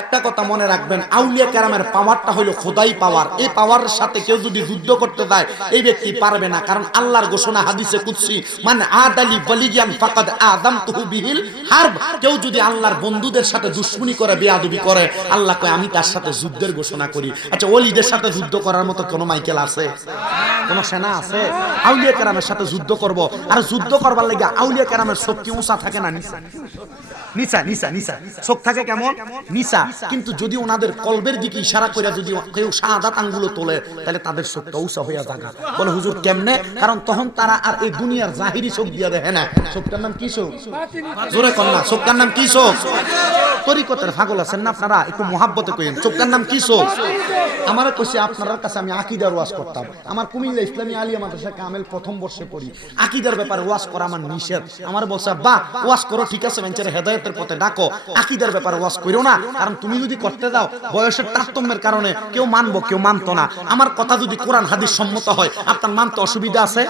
একটা কথা মনে রাখবেন, আউলিয়া কেরামের পাওয়ারটা হলো খোদাই পাওয়ার এই পাওয়ারের সাথে কেউ যদি যুদ্ধ করতে যায়, এই ব্যক্তি পারবে না। কারণ আল্লাহর ঘোষণা হাদিসে কুদসি মানে আদালি বলিগিয়ান ফাকাদ আদম তুহু বিহিল হারব। কেউ যদি আল্লাহর বন্ধুদের সাথে দুশ্মনী করে, বেয়াদবি করে, আল্লাহ কয়, আমি তার সাথে যুদ্ধের ঘোষণা করি। আচ্ছা ওলিদের সাথে যুদ্ধ করার মতো কোনো মাইকেল আছে? কোন সেনা আছে? আউলিয়া কেরামের সাথে যুদ্ধ করব। আর যুদ্ধ করবার লাগে আউলিয়া কেরামের শক্তি উঁচা থাকে না, নিচা? নিচা নিচা নিচা। চোখ থাকে কেমন? নিচা। কিন্তু যদি ওনাদের কলবের দিকে ইশারা করে যদি কেউ শাহাদাত আঙ্গুলো তোলে, তাহলে তাদের চোখটা উঁচা হইয়া জাগা। বলে, হুজুর, কেমনে? কারণ তখন তারা আর এই দুনিয়ার জাহিরি চোখ দিয়া দেখে না। চোখটার নাম কি চোখ? জোরে কন্যা চোখটার নাম কি চোখ? তরিকতের ফাগল আছেন না আপনারা? একটু মহাব্বতে কইেন, চোখটার নাম কি চোখ? আমার কইছে, আপনার কাছে আমি আকিদার ওয়াজ করতাম। আমার কুমিল্লা ইসলামী আলিয়া মাদ্রাসা কামেল প্রথম বর্ষে পড়ি। আকিদার ব্যাপারে ওয়াজ করা আমার নিষেধ। আমার বলছে বা ওয়াজ করো, ঠিক আছে, বেঞ্চের হেদায়তের পথে ডাকো। আকিদার ব্যাপারে ওয়াজ করো না। কারণ তুমি যদি করতে দাও, বয়সের তারতম্যের কারণে কেউ মানবো, কেউ মানতো না। আমার কথা যদি কোরআন, হাদিস সম্মত হয়, আপনার মানতে অসুবিধা আছে?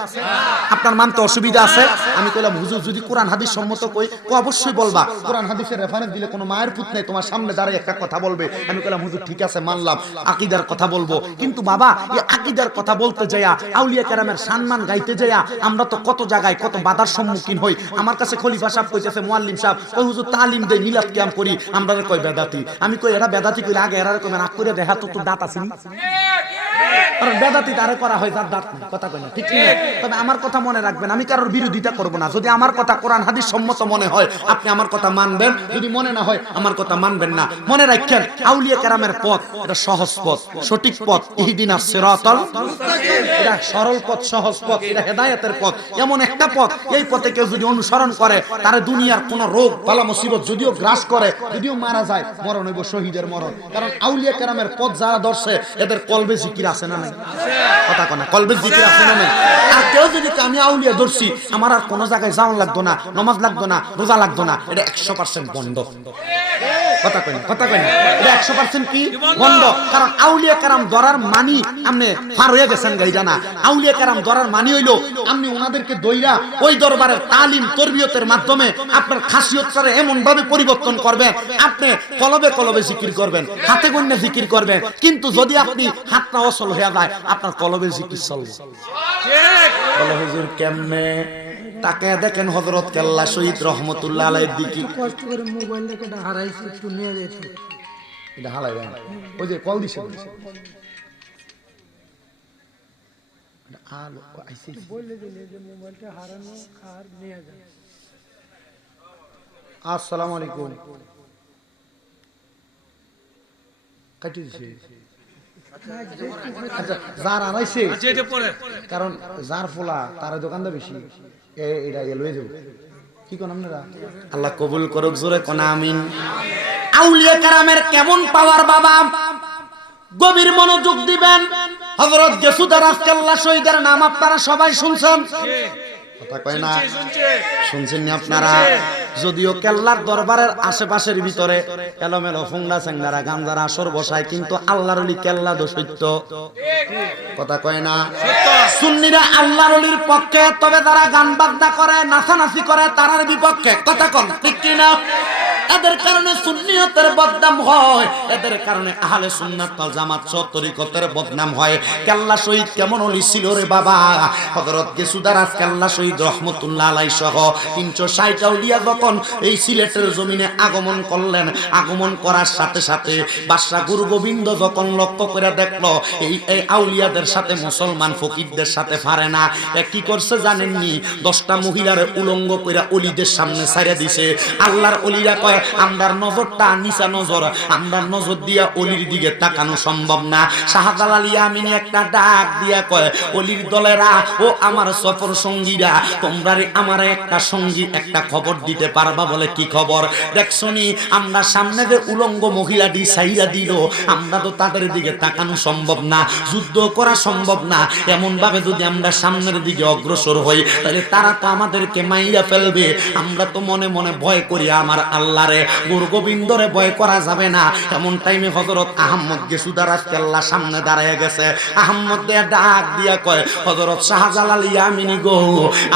আপনার মানতে অসুবিধা আছে? আমি কইলাম, হুজুর, যদি কোরআন, হাদিস সম্মত কই ও অবশ্যই বলবা, কোরআন, হাদিসের রেফারেন্স দিলে কোনো মায়ের পুত নেই, তোমার সামনে দাঁড়িয়ে একটা কথা বলবে। আমি কইলাম, হুজুর, ঠিক আছে, মানলাম, আকিদার কথা বলব। কিন্তু বাবা, এই আকিদার কথা বলতে যাইয়া, আউলিয়া কেরামের সম্মান গাইতে যাইয়া, আমরা তো কত জায়গায় কত বাধার সম্মুখীন হই। আমার কাছে খলিফা সাহেব কইতেছে মুআল্লিম সাহেব ওই হুজুর, তালিম দেই, মিলাদ কিয়াম করি, আমরা কই বেদাতি। আমি কই এরা বেদাতি কইলে আগে এরা রকমের না করে দেখা তো তোর দাঁত আছে নি? কারণ বেদাতি তারে করা হয় যার দাঁত নেই, কথা কই না ঠিক না তবে আমার কথা মনে রাখবেন আমি কারোর বিরোধিতা করব না। যদি আমার কথা কোরআন হাদিস সম্মত মনে হয় আপনি আমার কথা মানবেন। যদি মনে না হয় আমার কথা মানবেন না। মনে রাখেন আউলিয়া কেরামের পথ এটা সহজ পথ সঠিক পথ। ইহদিনা সিরাতাল এটা সরল পথ সহজ পথ এটা হেদায়েতের পথ। এমন একটা পথ এই পথে কেউ যদি অনুসরণ করে তার দুনিয়ার কোন রোগ বালা মুসিবত যদিও গ্রাস করে যদিও মারা যায় মরণ হইব শহীদের মরণ। কারণ আউলিয়া কেরামের পথ যারা ধরছে এদের কলবে জিকির আছে না নাই কথা কনা কলবে জিকির আছে না নাই? আর কেউ যদি আমি আউলিয়া ধরছি, আমার আর কোনো জায়গায় যাওয়া লাগতো না, নমাজ লাগতো না, রোজা লাগতো না, এটা একশো পার্সেন্ট বন্ধ। তালিম মাধ্যমে আপনার এমন ভাবে পরিবর্তন করবেন। আপনি কলবে কলবে জিকির করবেন, হাতে গণ্যে জিকির করবেন। কিন্তু যদি আপনি হাতটা অসল হয়ে যায়, আপনার কলবে জিকির চলবে। তাকে দেখেন হজরত কেল্লা শহীদ রহমতুল্লাহ আলাইহির দিকে। কষ্ট করে মোবাইল দেখে হারাইছে একটু নিয়ে যেত এটা হালাই ভাই ওই যে কল দিছে। আলো আইসি বলে দিলে যে মোবাইলটা হারানো আর নিয়ে যায় আসসালামু আলাইকুম। কাটি দিছে। আচ্ছা যার আনাইছে কারণ যার ফোলা তার দোকানটা বেশি। এটা লয়ে যাব। কি কোন আপনারা আল্লাহ কবুল করুক জোরে কোন আমিন। আউলিয়া কারামের কেমন পাওয়ার বাবা? গভীর মনোযোগ দিবেন। হযরত গেসুদার আজকাল্লাহ শহীদের নাম আপনারা সবাই শুনছেন। কথা কয় না? শুনছেন আপনারা? যদিও কেল্লার দরবারের আশেপাশের ভিতরে এলোমেলো ফুংলা গান গাঞ্জারা আসর বসায় কিন্তু আল্লাহর অলি কেল্লা দো সত্য। কথা কয় না? সুন্নিরা আল্লাহর পক্ষে, তবে তারা গান বাজনা করে, নাচানাচি করে, তারার বিপক্ষে। কথা কন, ঠিক কি না এদের কারণে সুন্নিয়তের বদনাম হয়, এদের কারণে আহলে সুন্নাত ওয়াল জামাত তরিকতের বদনাম হয়। কেল্লা শহীদ কেমন অলি ছিল রে বাবা? হযরত গেসুদারাজ কেল্লা শহীদ রহমতুল্লাহ আলাই সহ 360 আউলিয়া যখন এই সিলেটের জমিনে আগমন করলেন, আগমন করার সাথে সাথে বাদশা গুরু গোবিন্দ যখন লক্ষ্য করে দেখল, এই এই আউলিয়াদের সাথে মুসলমান ফকিরদের সাথে পারে না। এ কি করছে জানেননি? দশটা মহিলার উলঙ্গ কইরা অলিদের সামনে ছাড়িয়ে দিছে। আল্লাহর অলিরা কয় আমরার নজরটা নিচা নজর, আমরার নজর দিয়া অলির দিকে তাকানো সম্ভব না। শাহজালাল ইয়ামিনী একটা ডাক দিয়া কয়, অলির দলেরা, ও আমার সফর সঙ্গীরা, তোমরা আমার একটা সঙ্গী, একটা খবর দিতে পারবা বলে কি খবর? দেখছনি আমরা সামনে যে উলঙ্গ মহিলা দি সাইরা দিল, আমরা তো তাদের দিকে তাকানো সম্ভব না, যুদ্ধ করা সম্ভব না। এমন ভাবে যদি আমরা সামনের দিকে অগ্রসর হই, তাহলে তারা তো আমাদেরকে মাইরা ফেলবে। আমরা তো মনে মনে ভয় করি, আমার আল্লাহ আল্লাহরে গুরু গোবিন্দরে ভয় করা যাবে না। এমন টাইমে হজরত আহম্মদ গেসুদার আল্লাহ সামনে দাঁড়ায় গেছে। আহম্মদ ডাক দিয়া কয় হজরত শাহজালাল ইয়ামিনী গো,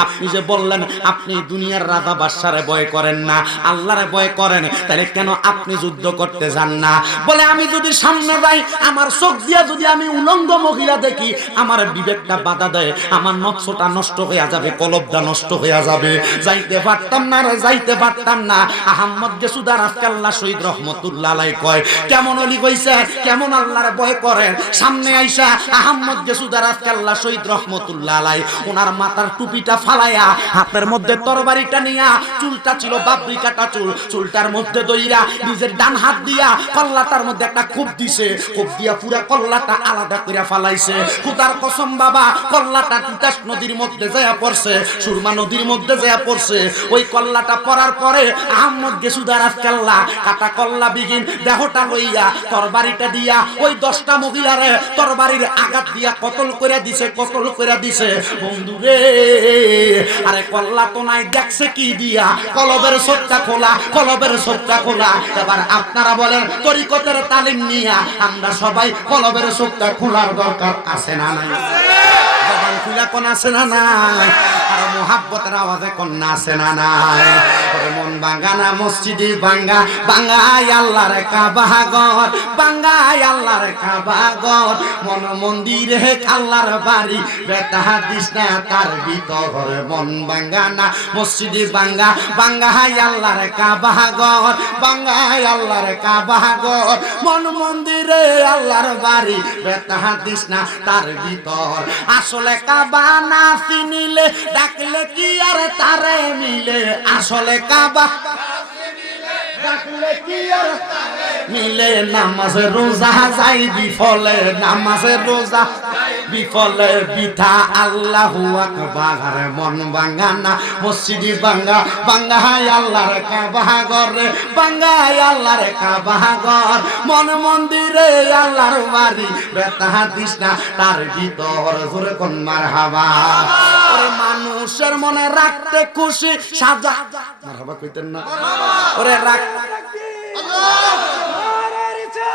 আপনি যে বললেন, আপনি দুনিয়ার রাজা বাদশারে ভয় করেন না, আল্লাহরে ভয় করেন, তাহলে কেন আপনি যুদ্ধ করতে যান না? বলে, আমি যদি সামনে যাই, আমার চোখ দিয়া যদি আমি উলঙ্গ মহিলা দেখি, আমার বিবেকটা বাধা দেয়, আমার নকশটা নষ্ট হয়ে যাবে কলবটা নষ্ট হয়ে যাবে। যাইতে পারতাম না রে, যাইতে পারতাম না। আহম্মদ গেসুদার আজকাল্লা শহীদ রহমতুল্লাহ কয়, কেমন অলি কইছে? কেমন আল্লাহর ভয় করেন? সামনে আইসা আহম্মদ গেসুদার আজকাল্লা শহীদ রহমতুল্লাহ ওনার মাথার টুপিটা ফালাইয়া হাতের মধ্যে তরবারিটা নিয়া চুলটা ছিল বাবরি কাটা চুল, চুলটার মধ্যে দইরা নিজের ডান হাত দিয়া কল্লাটার মধ্যে একটা খুব দিছে, খুব দিয়া পুরা কল্লাটা আলাদা করে ফালাইছে। খুদার কসম বাবা, কল্লাটা তিতাস নদীর মধ্যে যায়া পড়ছে, সুরমা নদীর মধ্যে যায়া পড়ছে, ওই কল্লাটা পড়ার পরে আহমদ গেসুদার দিয়া, ওই দশটা আঘাত দিয়া কতল দিছে কতল দিছে। বন্ধু রে আরে তো নাই, দেখছে কি দিয়া? কলবের খোলা কলবের খোলা। আপনারা বলেন, তরিকতের তালিম নিয়া আমরা সবাই কলবের সত্যা খোলার দরকার আছে না নাই? কোন আছে না নাই? আর মোহাব্বতের কন্যা আছে না নাই? মন বাঙ্গানা মসজিদি বাঙ্গা বাঙ্গাই আল্লাহর কাবাগর বাঙ্গাই আল্লাহর কাবাগর মন মন্দিরে আল্লাহর বাড়ি বেতা দিস না, তার ভিতর মন বাঙ্গানা মসজিদি বাঙ্গা বাঙ্গাই আল্লাহর কাবাগর বাঙ্গাই আল্লাহর কাবাগর মন মন্দিরে আল্লাহর বাড়ি বেতা দিস না, তার ভিতর। আসলে কাবা না চিনিলে, ডাকলে কি আর তারে মিলে? আসলে কাবা ডাকলে কি আর মিলে নামাজে রোজা যাই বিফলে, নামাজে রোজা বিফলে বিঠা আল্লাহু আকবার মন বাঙ্গানা মসজিদি বাঙ্গা বাঙ্গাই আল্লাহর কাবা ঘরে বাঙ্গাই আল্লাহর ঘর। মন মন্দিরে আল্লাহর বাড়ি বেতা দিস না, তার ভিতর জোরে কোন মার হাবা মানুষের মনে রাখতে খুশি, সাজা। মার হাবা কইতেন না। ওরে রাখ।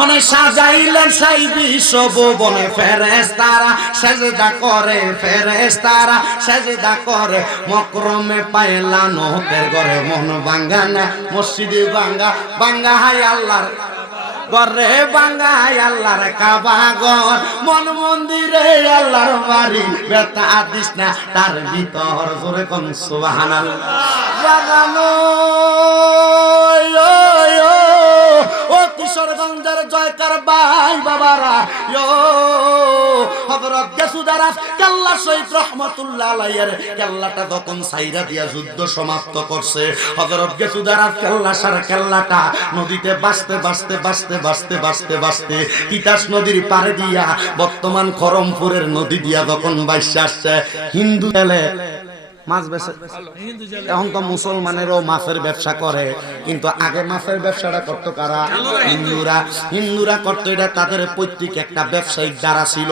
মনে সাজাইলেন সাই বিশ্ব ফেরেস তারা সেজদা করে ফেরেস তারা সেজদা করে মকরমে পাইলা নহতের ঘরে। মন বাঙ্গানা মসজিদে বাঙ্গা বাঙ্গা হাই আল্লাহর গরে বাঙ্গাই আল্লাহর কাবা গর মন মন্দিরে আল্লাহর বাড়ি, বেতা দিস না, তার ভিতর জোরে কোন সুবহানাল্লাহ। বাগানো কিশোরগঞ্জের জয়কার ভাই বাবারা। ইয়ো, হযরত রহমাতুল্লাহ তখন সাইরা দিয়া যুদ্ধ সমাপ্ত করছে। হযরত গেসুদারাস, কেল্লা সার কেল্লাটা নদীতে বাসতে বাসতে বাসতে বাসতে বাসতে বাসতে তিতাস নদীর পাড়ে দিয়া বর্তমান খরমপুরের নদী দিয়া যখন বাইসে আসছে, হিন্দু এলে মাছ বেচে এখন তো মুসলমানেরও মাছের ব্যবসা করে কিন্তু আগে মাছের ব্যবসাটা করতো কারা? হিন্দুরা। হিন্দুরা। করতো এটা তাদের পৈতৃক একটা ব্যবসায়িক দ্বারা ছিল।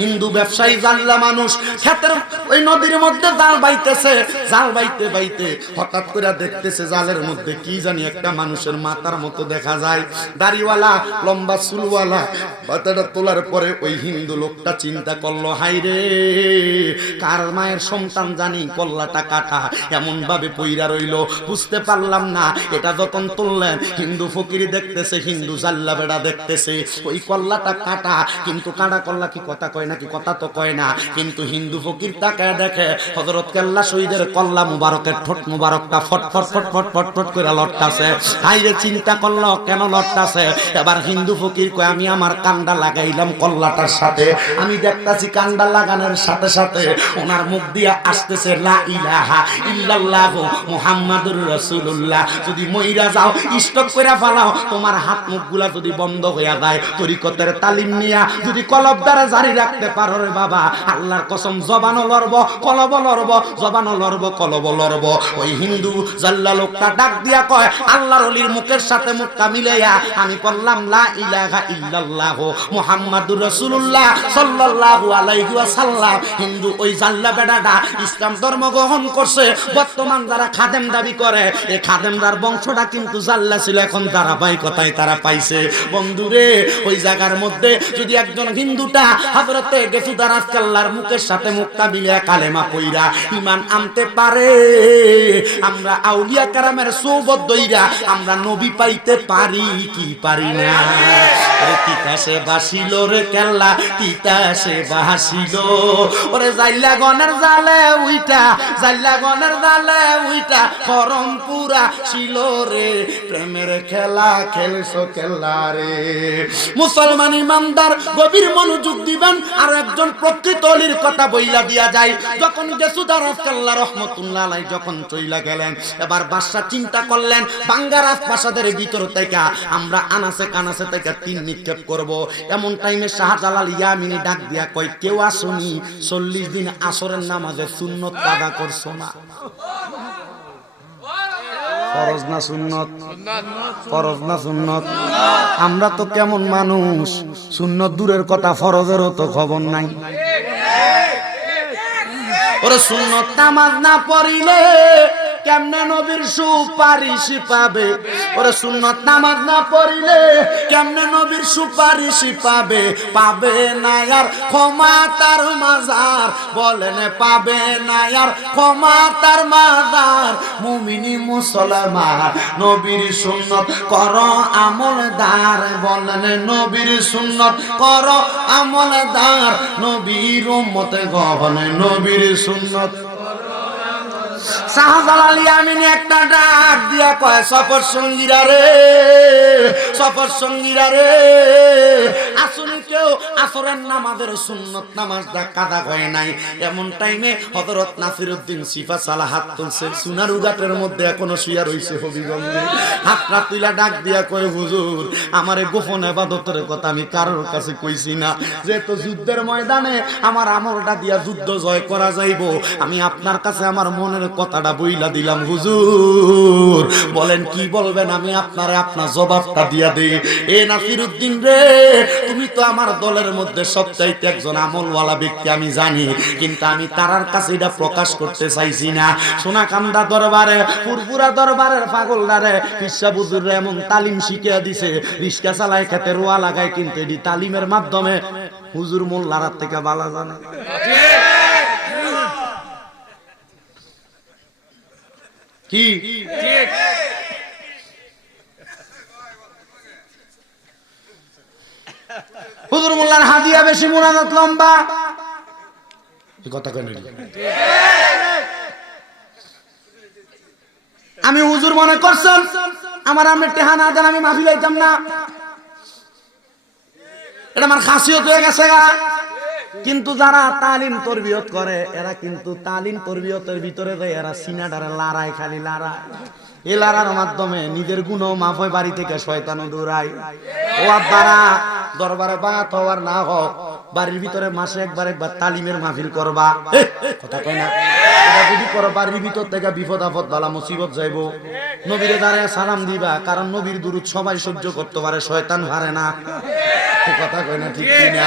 হিন্দু ব্যবসায়ী জানলা মানুষ ক্ষেতের ওই নদীর মধ্যে জাল বাইতেছে। জাল বাইতে বাইতে হঠাৎ করে দেখতেছে জালের মধ্যে কি জানি একটা মানুষের মাথার মতো দেখা যায়। দাড়িওয়ালা লম্বা চুলওয়ালা মাথাটা তোলার পরে ওই হিন্দু লোকটা চিন্তা করল হাই রে কার মায়ের সন্তান জানি কল্লাটা কাটা, এমন ভাবে পইরা রইল। বুঝতে পারলাম না, এটা যখন তুললেন, হিন্দু ফকির দেখতেছে, হিন্দু জাল্লা বেড়া দেখতেছে। ওই কল্লাটা কাটা, কিন্তু কাটা কল্লা কি কথা কয় নাকি? কথা তো কয় না। কিন্তু হিন্দু ফকির তাকায় দেখে হজরত কেল্লা শহীদের কল্লা মুবারকের ঠোঁট মুবারকটা ফট ফট ফট ফট ফট ফট করে লটকাছে হাইরে চিন্তা করল, কেন লটকাছে এবার হিন্দু ফকির কয়, আমি আমার কান্ডা লাগাইলাম কল্লাটার সাথে। আমি দেখতাছি কান্ডা লাগানোর সাথে সাথে ওনার মুখ দিয়ে আসতেছে লা ইলাহা ইল্লাল্লাহ মুহাম্মাদুর রাসূলুল্লাহ। যদি মইরা যাও স্টক কইরা ফালাও। তোমার হাত মুখগুলা যদি বন্ধ হইয়া যায়, তরিকতের তালিম নিয়া যদি কলব দ্বারা জারি রাখতে পারো রে বাবা, আল্লাহর কসম লড়ব কলব লড়ব লড়ব কলব লড়ব। ওই হিন্দু জাল্লা লোকটা ডাক দিয়া কয়, আল্লাহর অলির মুখের সাথে মুখটা মিলাইয়া আমি বললাম লা ইলাহা ইল্লাল্লাহ মুহাম্মাদুর রাসূলুল্লাহ সাল্লাল্লাহু আলাইহি ওয়াসাল্লাম। হিন্দু ওই জাল্লা বেডাটা ইসলাম ধর্ম গ্রহণ করছে, বর্তমান যারা খাদেম দাবি করে এই খাদেমদার বংশটা কিন্তু জাল্লা ছিল, এখন ধারাবাহিকতায় তারা পাইছে। বন্ধুরে, ওই জায়গার মধ্যে যদি একজন হিন্দুটা হযরতে গেসুদার আজকাল্লার মুখের সাথে মুক্তা বিলিয়া কালেমা পইরা ইমান আনতে পারে, আমরা আউলিয়া কারামের সৌবত দইরা, আমরা নবী পাইতে পারি কি পারি না? ওরে তিতাসে বাসিল রে কেল্লা, তিতাসে বাসিল। ওরে জাইলা গনের জালে উইটা, জাইলা গনের জালে উইটা করম পুরা ছিল রে, প্রেমের খেলা খেলছো খেলা রে। মুসলমান ইমানদার, গভীর মনোযোগ দিবেন, আর একজন প্রকৃত অলির কথা বইলা দিয়া যায়। যখন গেসুদার আজকাল্লা রহমতুল্লাহ যখন চইলা গেলেন, এবার বাদশা চিন্তা করলেন, বাঙ্গার প্রাসাদের ভিতর থেকে আমরা আনাসে কানাসে থেকে তিন নিক্ষেপ করব। এমন টাইমে শাহজালাল ইয়ামিনী ডাক দিয়া কই কেউ আসুনি? চল্লিশ দিন আসরের নামাজে সুন্নত কাদা করছ না? ফরজ না সুন্নত? ফরজ না সুন্নত? আমরা তো কেমন মানুষ। সুন্নত দূরের কথা ফরজেরও তো খবর নাই। ওরে সুন্নত নামাজ না পড়িলে কেমনে নবীর সুপারিশ পাবে? ওরে সুন্নত নামাজ না পড়িলে কেমনে নবীর সুপারিশ পাবে? পাবে না আর ক্ষমা তার মাজার। বলেন, পাবে না আর ক্ষমা তার মাজার। মুমিনি মুসলমান, নবীর সুন্নত কর আমলদার বলেন, নবীর সুন্নত কর আমলদার নবীর উম্মতে গহন নবীর সুন্নত। শাহজালাল ডাক দিয়া কয় উগাটের মধ্যে এখনও শুয়া হবিগঞ্জে। হাতটা তুইলা ডাক দিয়া হুজুর, আমারে গোপন ইবাদতের কথা আমি কারোর কাছে কইছি না। যেহেতু যুদ্ধের ময়দানে আমার আমলটা দিয়া যুদ্ধ জয় করা যাইব, আমি আপনার কাছে আমার মনের কথাটা বইলা দিলাম, হুজুর। বলেন, কি বলবেন? আমি আপনারে আপনার জবাবটা দিয়া দেই। এ নাসিরউদ্দিন রে, তুমি তো আমার দলের মধ্যে সবচাইতে একজন আমলওয়ালা ব্যক্তি, আমি জানি। কিন্তু আমি তারার কাছে এটা প্রকাশ করতে চাইছি না। সোনা কান্দা দরবারে, পুরপুরা দরবারের পাগলদারে, পিসা বুজুরে এমন তালিম শিখিয়া দিছে। রিস্কা চালায় খেতে রোয়া লাগায়, কিন্তু এটি তালিমের মাধ্যমে হুজুর মোল্লার থেকে বালা জানা। হুজুর মোল্লার হাদিয়া বেশি লম্বা। কথা কেন আমি হুজুর মনে করছেন, আমার আমি টেহা না দেন আমি মাফি লাইতাম না। এটা আমার খাসিয়ত হয়ে গেছে গা। কিন্তু যারা তালিম তরবিয়ত করে, এরা কিন্তু তালিম তরবিয়তের ভিতরে দেয় এরা সিনাডারে লাড়ায় খালি লাড়ায় এ লাড়ার মাধ্যমে নিজের গুণ মাফ বাড়ি থেকে শয়তানো দৌড়ায় ও আব্বারা, দরবারে বাত হওয়ার না হোক, বাড়ির ভিতরে মাসে একবার একবার তালিমের মাহফিল করবা। কথা কয় না। যদি বাড়ির ভিতর থেকে বিপদ আপদ বালা মুসিবত যাইব। নবীরে দাঁড়ায় সালাম দিবা, কারণ নবীর দুরুদ সবাই সহ্য করতে পারে, শয়তান পারে না। কথা কয় না ঠিক কিনা?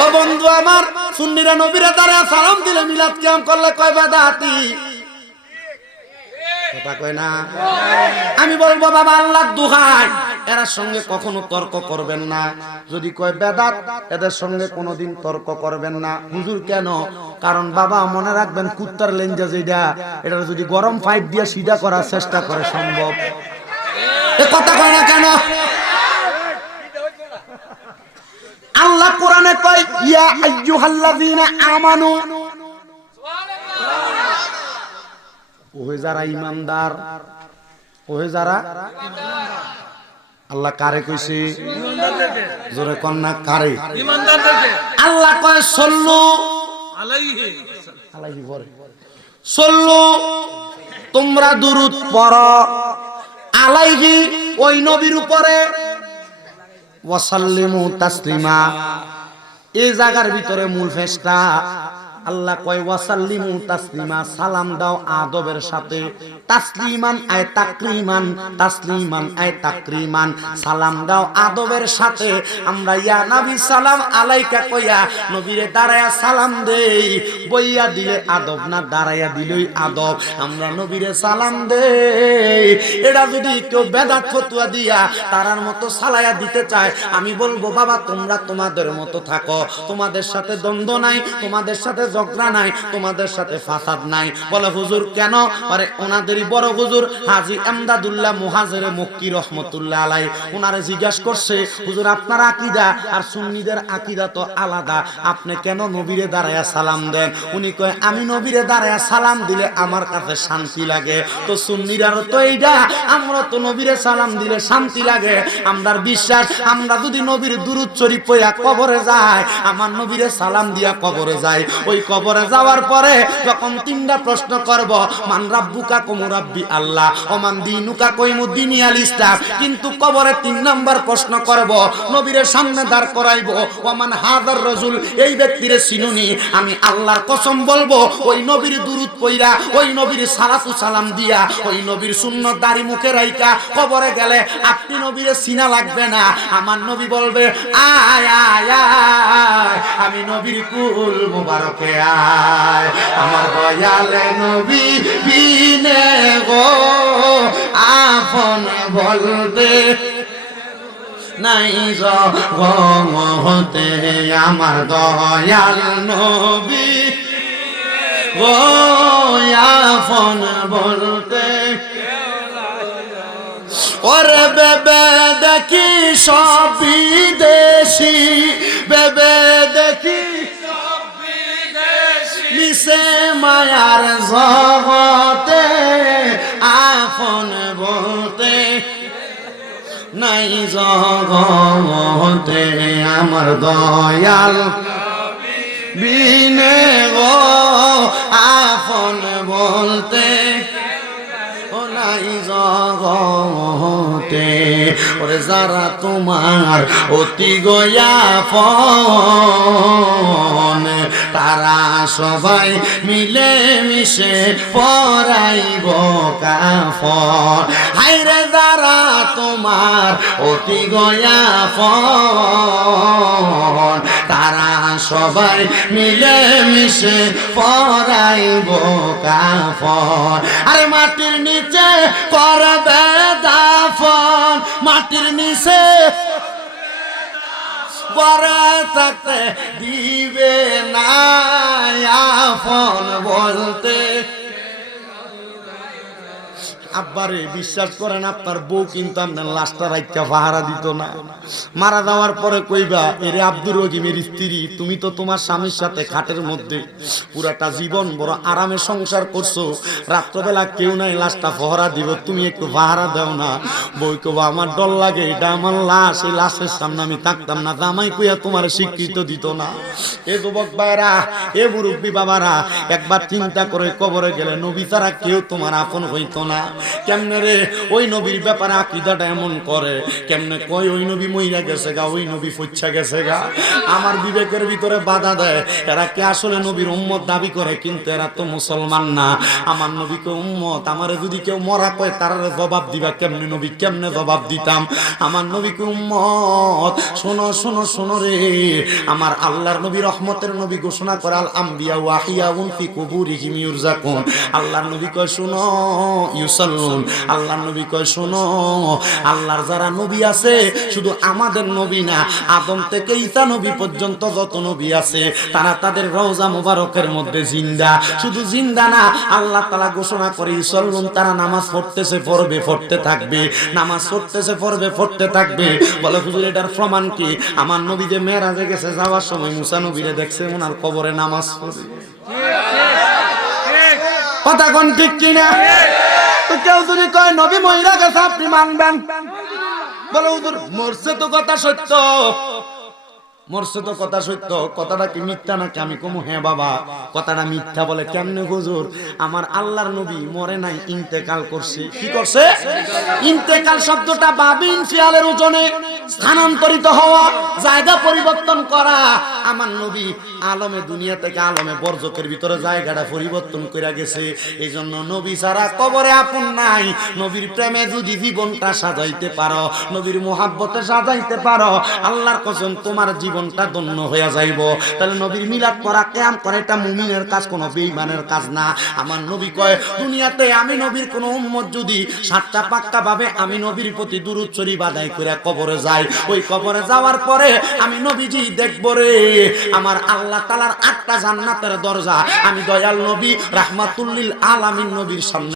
ও বন্ধু আমার সুন্নিরা নবীরে দাঁড়ায় সালাম দিলে মিলাদ কিয়াম করলে কয় বেদাতি? কথা কয় না? আমি বলব বাবা আল্লাহ দুহাই। এর সঙ্গে কখনো তর্ক করবেন না। যদি কয় বেদাত এদের সঙ্গে কোনোদিন তর্ক করবেন না। হুজুর কেন? কারণ বাবা মনে রাখবেন কুত্তার লেঞ্জা যেটা এটা যদি গরম পাইপ দিয়ে সিধা করার চেষ্টা করে সম্ভব। এ কথা কয় না কেন? আল্লাহ কোরআনে কয়, ইয়া আইয়ুহাল্লাযীনা আমানু। ওহে যারা ইমানদার, ওহে যারা আল্লাহ কারে কইছে? জোরে কন্যা, কারে? আল্লাহ কয়, সল্লু আলাইহি সল্লু, তোমরা দুরুদ পড়ো। আলাইহি ওই নবীর উপরে ওয়াসাল্লিমু তাসলিমা। এই জায়গার ভিতরে মূল ফেসটা আল্লাহ কয়, ওয়াসাল্লিমু তাসলিমা সালাম দাও আদবের সাথে। তাসলিমান আয় তাকরিমান, তাসলিমান আয় তাকরিমান। সালাম দাও আদবের সাথে। আমরা, ইয়া নবী, সালাম আলাইকা কইয়া নবীরে দাঁড়ায়া সালাম দেই। বইয়া দিলে আদব না দাঁড়ায়া দিলেই আদব। আমরা নবীরে সালাম দেই। এটা যদি কেউ বেদাত ফতুয়া দিয়া তারার মতো সালায়া দিতে চায়, আমি বলব, বাবা, তোমরা তোমাদের মতো থাকো। তোমাদের সাথে দ্বন্দ্ব নাই, তোমাদের সাথে ঝগড়া নাই, তোমাদের সাথে ফাসাদ নাই। বলে, হুজুর, কেন? আরে, ওনাদেরই বড় হুজুর হাজি এমদাদুল্লাহ মুহাজিরে মক্কি রহমতুল্লাহ আলাই। ওনারে জিজ্ঞাসা করছে, হুজুর, আপনার আকীদা? আর সুন্নিদের আকীদা তো আলাদা। আপনি কেন নবীরে দাঁড়ায়া সালাম দেন? উনি কয়, আমি নবীরে দাঁড়ায়া সালাম দিলে আমার কাছে শান্তি লাগে। তো সুন্নিরারও তো এইটা আমরা তো নবীরে সালাম দিলে শান্তি লাগে। আমরার বিশ্বাস, আমরা যদি নবীর দুরুদ শরীফ পইয়া কবরে যায় আমার নবীরে সালাম দিয়া কবরে যায় ওই কবরে যাওয়ার পরে যখন তিনটা প্রশ্ন করব, মান রাব্বুকা কুমুরাব্বি আল্লাহ, ওমান দিনুকা কইমুদ্দিনী আল ইসলাম? কিন্তু কবরে তিন নাম্বার প্রশ্ন করব, নবীরে সামনে দাঁড় করাইব, ওমান হাদার রজুল? এই ব্যক্তিরে চিনুনি, আমি আল্লাহর কসম বলব, ওই নবীর দুরুদ পইরা, ওই নবীর সালাতু সালাম দিয়া, ওই নবীর সুন্নত দাড়ি মুখে রাইকা কবরে গেলে আপনি নবীরে সিনা লাগবে না। আমার নবী বলবে আয় আয় আয়, আমি নবীর কুল মুবারকে আয়। আমার দয়ালে নবী বিনে গো, আপন বলতে নাই হতে আমার দয়াল নবী গো, আপন বলতে ওরে বেবে দেখি সব বিদেশি, বেবে দেখি মিশে মায়ার জগতে, আপন বলতে নাই জগতে আমার দয়াল। বিনে গো, আপন বলতে ও নাই জগতে। ওরে যারা তোমার অতি গয়া তারা সবাই মিলে মিশে পরাইব কাফন। হাইরে যারা তোমার অতি গয়া ফন, তারা সবাই মিলে মিশে পরাইব কাফন। আরে মাটির নিচে করবে পরে থাকতে দিবে না ফোন বলতে আব্বারে বিশ্বাস করেন, আপনার বউ কিন্তু আপনার লাশটা রাইকা পাহারা দিত না। মারা যাওয়ার পরে কইবা, এরে আব্দুর রহিমের স্ত্রী, তুমি তো তোমার স্বামীর সাথে খাটের মধ্যে পুরাটা জীবন বড় আরামে সংসার করছ। রাত্রবেলা কেউ নাই লাশটা পহরা দিব, তুমি একটু পাহারা দাও না। বই কবা আমার ডর লাগে, এটা আমার লাশ, এই লাশের সামনে আমি থাকতাম না, জামাই কইয়া তোমার স্বীকৃত দিত না। এ যুবক ভাইরা, এ মুরব্বী বাবারা, একবার চিন্তা করে কবরে গেলে নবী তারা কেউ তোমার আপন হইতো না। কেমনে রে? ওই নবীর ব্যাপারে আকিদাটা এমন করে। কেমনে কয়, ওই নবী মইরা গেছে গা, ওই নবী ফুচ্ছা গেছে গা। আমার বিবেকের ভিতরে বাধা দেয়। এরা কে আসলে নবীর উম্মত দাবি করে? কিন্তু এরা তো মুসলমান না। আমার নবীকে উম্মত? আমার যদি কেউ মরা কয়, তার জবাব দিবা কেমনে নবী? কেমনে জবাব দিতাম? আমার নবীকে উম্মত? শোনো শোনো শোনো রে। আমার আল্লাহর নবী রহমতের নবী ঘোষণা করে, আল আম্বিয়া ওয়াহিয়া উনফি কুবুরিহিম ইউরজাকুন। আল্লাহর নবী কয়, শোনো ইউসাল্লুন আল্লাহর নবী কয়, শোনো, আল্লাহর যারা নবী আছে, শুধু আমাদের নবী না, আদম থেকে ঈসা নবী পর্যন্ত যত নবী আছে, তারা তাদের রওজা মুবারকের মধ্যে জিন্দা। শুধু জিন্দা না, আল্লাহ তাআলা ঘোষণা করে, ইউসাল্লুন, তারা নামাজ পড়তেছে, পড়বে, পড়তে থাকবে। নামাজ পড়তেছে, পড়বে, পড়তে থাকবে। বলে, হুজুর, এটার প্রমাণ কি? আমার নবী যে মেরাজে গেছে যাওয়ার সময় মুসা নবীরে দেখছে ওনার কবরে নামাজ পড়ে। কথা কোন ঠিক কিনা? তো কেউ যদি কয়, নবী মহিলা গেছে আপনি মানবেন। বলে, হুজুর, মরছে তো কথা সত্য। মরছে তো কথা সত্য, কথাটা কি মিথ্যা নাকি? আমি কমু হ্যাঁ বাবা, কথাটা মিথ্যা বলে কেমনে হুজুর? আমার আল্লাহর নবী মরে নাই, ইন্তেকাল করছে। কি করছে? ইন্তেকাল শব্দটা বাবিন ফিয়ালের ওজনে স্থানান্তরিত হওয়া, জায়গা পরিবর্তন করা। আমার নবী আলমে দুনিয়া থেকে আলমে বর্জকের ভিতরে জায়গাটা পরিবর্তন করে গেছে। এই জন্য নবী ছাড়া কবরে আপন নাই। নবীর প্রেমে যদি জীবনটা সাজাইতে পারো, নবীর মোহাব্বতে সাজাইতে পারো, আল্লাহর কসম তোমার জীবনটা ধন্য হয়ে যাইব। তাহলে নবীর মিলাদ করা কেয়াম করা এটা মুমিনের কাজ, কোনো বেঈমানের কাজ না। আমার নবী কয়, দুনিয়াতে আমি নবীর কোনো উম্মত যদি সাতটা পাক্কা ভাবে আমি নবীর প্রতি শরীফ আদায় করে কবরে যাই, ওই কবরে যাওয়ার পরে আমি নবীজি দেখব রে, আমার আল্লাহ তালার আটটা জান্নাতের দরজা। আমি দয়াল নবী রাহমাতুল্লিল আলামিন নবীর সামনে